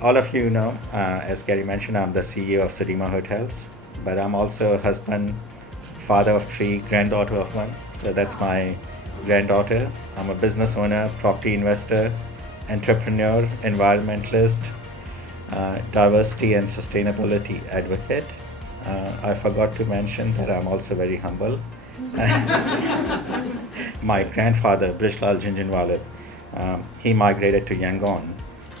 all of you know, as Gary mentioned, I'm the CEO of Sudima Hotels, but I'm also a husband, father of three, granddaughter of one. So that's my granddaughter. I'm a business owner, property investor, entrepreneur, environmentalist, diversity and sustainability advocate. I forgot to mention that I'm also very humble. My grandfather, Sudesh Jhunjhnuwala, he migrated to Yangon.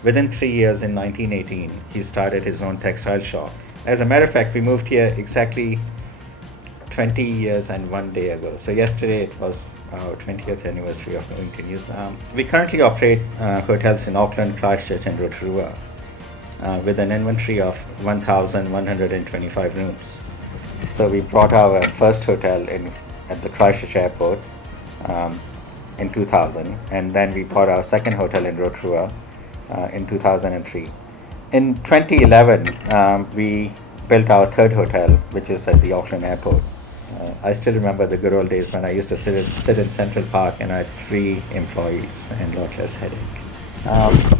Within 3 years, in 1918, he started his own textile shop. As a matter of fact, we moved here exactly 20 years and 1 day ago. So yesterday it was our 20th anniversary of moving to New Zealand. We currently operate hotels in Auckland, Christchurch and Rotorua with an inventory of 1,125 rooms. So we brought our first hotel in at the Christchurch airport in 2000, and then we bought our second hotel in Rotorua in 2003. In 2011, we built our third hotel, which is at the Auckland airport. I still remember the good old days when I used to sit in Central Park and I had 3 employees and a lot less headache.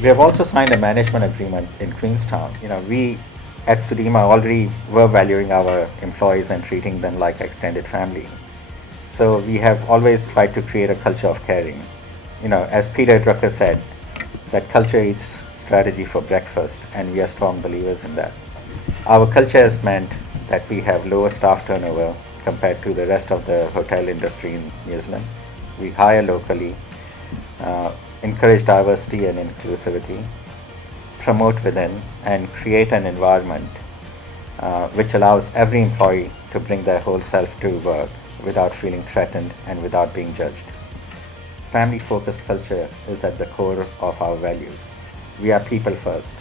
We have also signed a management agreement in Queenstown. We at Sudima already were valuing our employees and treating them like extended family. So we have always tried to create a culture of caring. As Peter Drucker said, that culture eats strategy for breakfast, and we are strong believers in that. Our culture has meant that we have lower staff turnover compared to the rest of the hotel industry in New Zealand. We hire locally, encourage diversity and inclusivity, promote within, and create an environment which allows every employee to bring their whole self to work without feeling threatened and without being judged. Family-focused culture is at the core of our values. We are people first.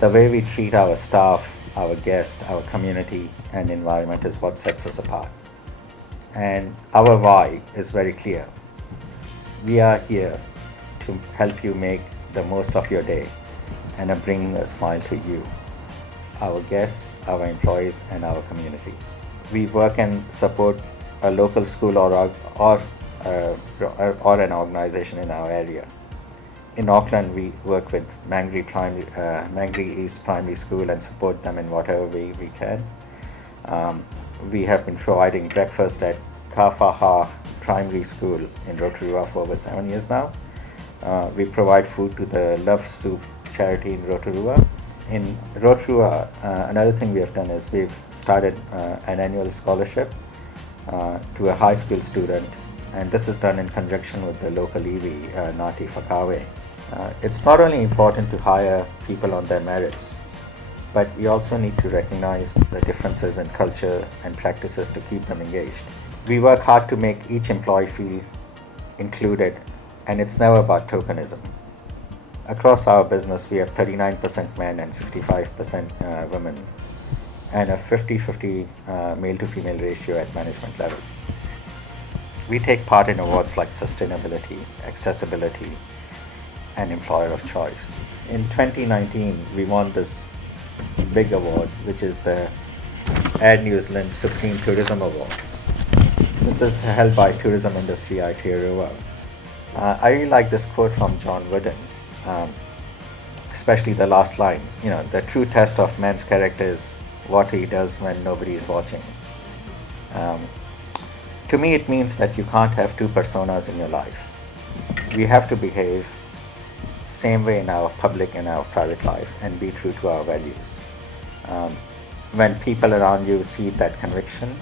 The way we treat our staff, our guests, our community, and environment is what sets us apart. And our why is very clear. We are here to help you make the most of your day and bring a smile to you, our guests, our employees, and our communities. We work and support a local school or an organization in our area. In Auckland, we work with Mangere East Primary School and support them in whatever way we can. We have been providing breakfast at Kafaha Primary School in Rotorua for over 7 years now. We provide food to the Love Soup charity in Rotorua. In Rotorua, another thing we have done is we've started an annual scholarship to a high school student, and this is done in conjunction with the local iwi, Ngāti Whakawe. It's not only important to hire people on their merits, but we also need to recognize the differences in culture and practices to keep them engaged. We work hard to make each employee feel included, and it's never about tokenism. Across our business, we have 39% men and 65% women, and a 50-50 male to female ratio at management level. We take part in awards like sustainability, accessibility, and employer of choice. In 2019, we won this big award, which is the Air New Zealand Supreme Tourism Award. This is held by Tourism Industry Aotearoa. I really like this quote from John Wooden, especially the last line. The true test of man's character is what he does when nobody is watching. To me, it means that you can't have two personas in your life. We have to behave same way in our public and our private life and be true to our values. When people around you see that conviction,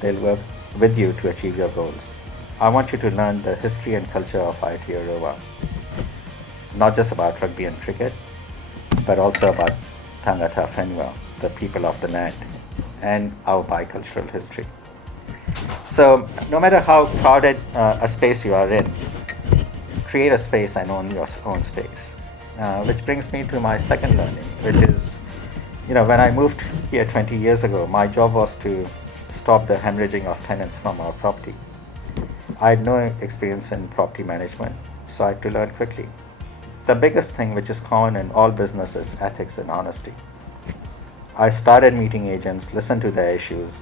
they'll work with you to achieve your goals. I want you to learn the history and culture of Aotearoa, not just about rugby and cricket, but also about tangata whenua, the people of the land, and our bicultural history. So no matter how crowded a space you are in, create a space and own your own space. Which brings me to my second learning, which is, when I moved here 20 years ago, my job was to stop the hemorrhaging of tenants from our property. I had no experience in property management, so I had to learn quickly. The biggest thing which is common in all businesses is ethics and honesty. I started meeting agents, listened to their issues,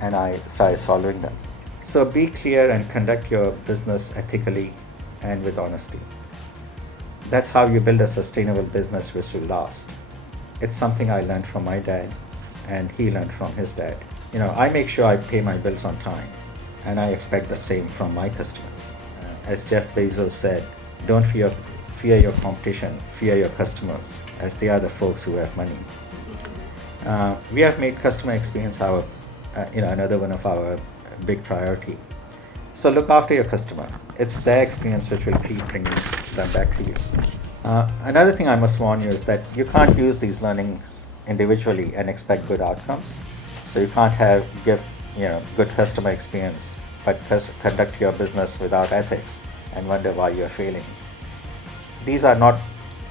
and I started solving them. So be clear and conduct your business ethically and with honesty. That's how you build a sustainable business which will last. It's something I learned from my dad, and he learned from his dad. I make sure I pay my bills on time, and I expect the same from my customers. As Jeff Bezos said, don't fear your competition, fear your customers, as they are the folks who have money. We have made customer experience another one of our big priority. So look after your customer. It's their experience which will keep bringing them back to you. Another thing I must warn you is that you can't use these learnings individually and expect good outcomes. So you can't give good customer experience, but conduct your business without ethics and wonder why you're failing. These are not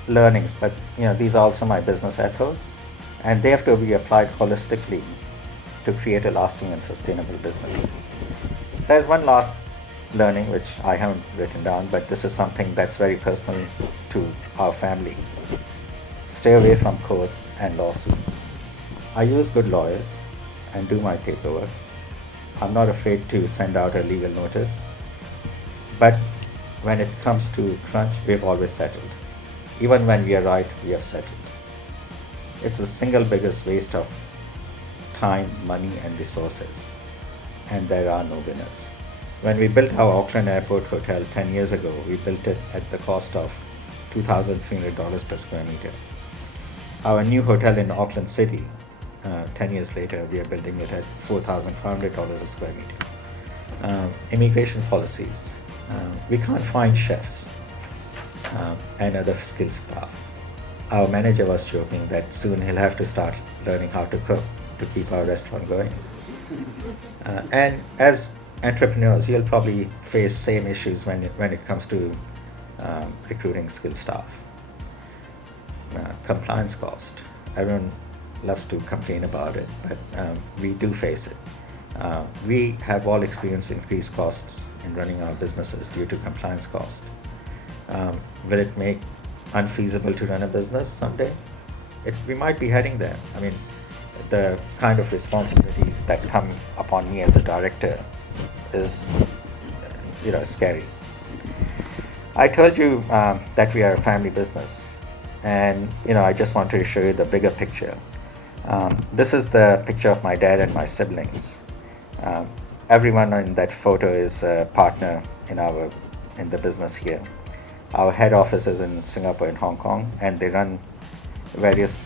learnings, but these are also my business ethos, and they have to be applied holistically to create a lasting and sustainable business. There's one last learning which I haven't written down, but this is something that's very personal to our family. Stay away from courts and lawsuits. I use good lawyers and do my paperwork. I'm not afraid to send out a legal notice, but when it comes to crunch, we've always settled. Even when we are right, we have settled. It's the single biggest waste of time, money, and resources, and there are no winners. When we built our Auckland Airport Hotel 10 years ago, we built it at the cost of $2,300 per square meter. Our new hotel in Auckland City, 10 years later, we are building it at $4,500 a square meter. Immigration policies. We can't find chefs and other skilled staff. Our manager was joking that soon he'll have to start learning how to cook to keep our restaurant going. And as entrepreneurs, you'll probably face same issues when it comes to recruiting skilled staff. Compliance cost. Everyone loves to complain about it, but we do face it. We have all experienced increased costs in running our businesses due to compliance cost. Will it make unfeasible to run a business someday? We might be heading there. I mean, the kind of responsibilities that come upon me as a director is scary. I told you that we are a family business, and I just wanted to show you the bigger picture. This is the picture of my dad and my siblings. Everyone in that photo is a partner in the business here. Our head office is in Singapore and Hong Kong, and they run various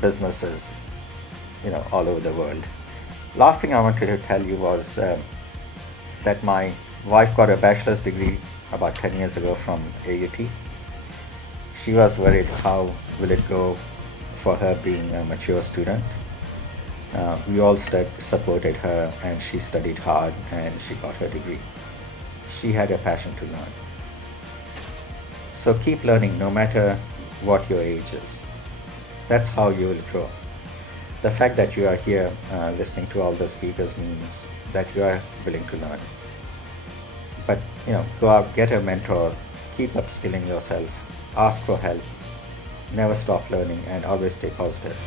businesses all over the world. Last thing I wanted to tell you was that my wife got a bachelor's degree about 10 years ago from AUT. She was worried how will it go for her being a mature student. We all supported her, and she studied hard and she got her degree. She had a passion to learn. So keep learning no matter what your age is. That's how you will grow. The fact that you are here listening to all the speakers means that you are willing to learn. But go out, get a mentor, keep upskilling yourself, ask for help, never stop learning, and always stay positive.